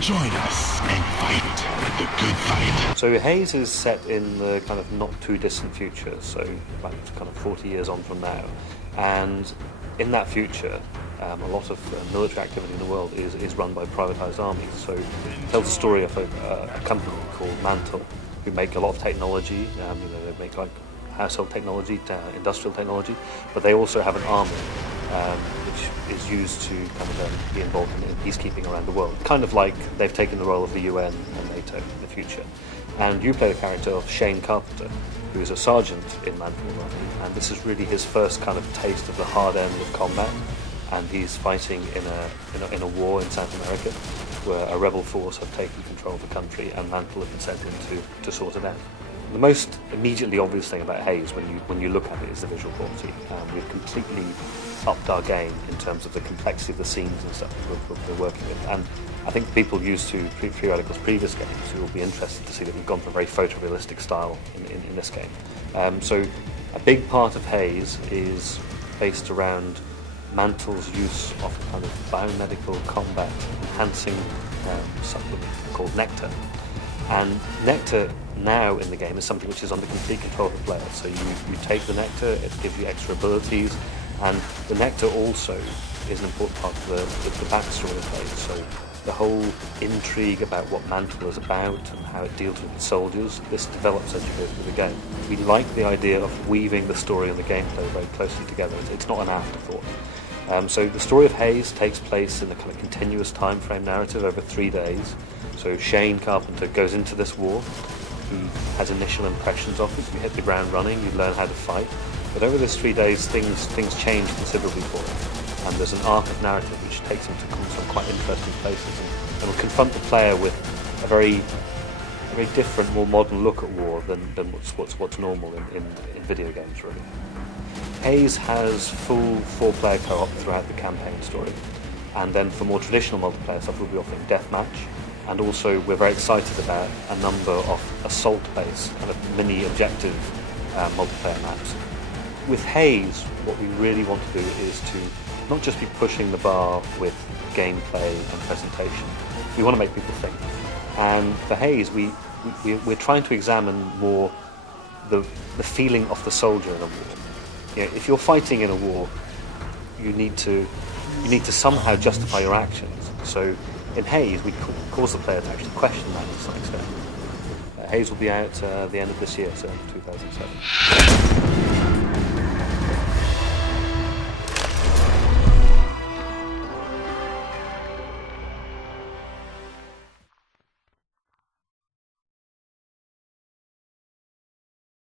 Join us and fight the good fight. So Haze is set in the kind of not too distant future, so about kind of 40 years on from now. And in that future, a lot of military activity in the world is run by privatized armies. So it tells the story of a company called Mantle, who make a lot of technology. They make like household technology, industrial technology, but they also have an army which is used to kind of be involved in peacekeeping around the world. Kind of like they've taken the role of the UN and NATO in the future. And you play the character of Shane Carpenter, who is a sergeant in Mantle's army, and this is really his first kind of taste of the hard end of combat. And he's fighting in a war in South America, where a rebel force have taken control of the country, and Mantle have been sent in to sort it out. The most immediately obvious thing about Haze, when you look at it, is the visual quality. We've completely upped our game in terms of the complexity of the scenes and stuff we're working with. And I think people used to Periodical's previous games who will be interested to see that we've gone for a very photorealistic style in this game. So a big part of Haze is based around Mantle's use of a kind of biomedical combat enhancing supplement called Nectar. And Nectar now in the game is something which is under complete control of the player. So you take the Nectar, it gives you extra abilities, and the Nectar also is an important part of the backstory of Haze. So the whole intrigue about what Mantle is about and how it deals with the soldiers, this develops as you go through the game. We like the idea of weaving the story and the gameplay very closely together. It's not an afterthought. So the story of Haze takes place in a kind of continuous time frame narrative over 3 days. So Shane Carpenter goes into this war. He has initial impressions of it. You hit the ground running, you learn how to fight. But over those 3 days, things change considerably for him. And there's an arc of narrative which takes him to some quite interesting places and will confront the player with a very different, more modern look at war than what's normal in video games, really. Haze has full 4-player co-op throughout the campaign story, and then for more traditional multiplayer stuff we'll be offering deathmatch, and also we're very excited about a number of assault-based kind of mini objective multiplayer maps. With Haze, what we really want to do is to not just be pushing the bar with gameplay and presentation. We want to make people think. And for Haze, we're trying to examine more the feeling of the soldier in a war. You know, if you're fighting in a war, you need to somehow justify your actions. So in Haze, we cause the player to actually question that to some extent. Haze will be out the end of this year, so 2007.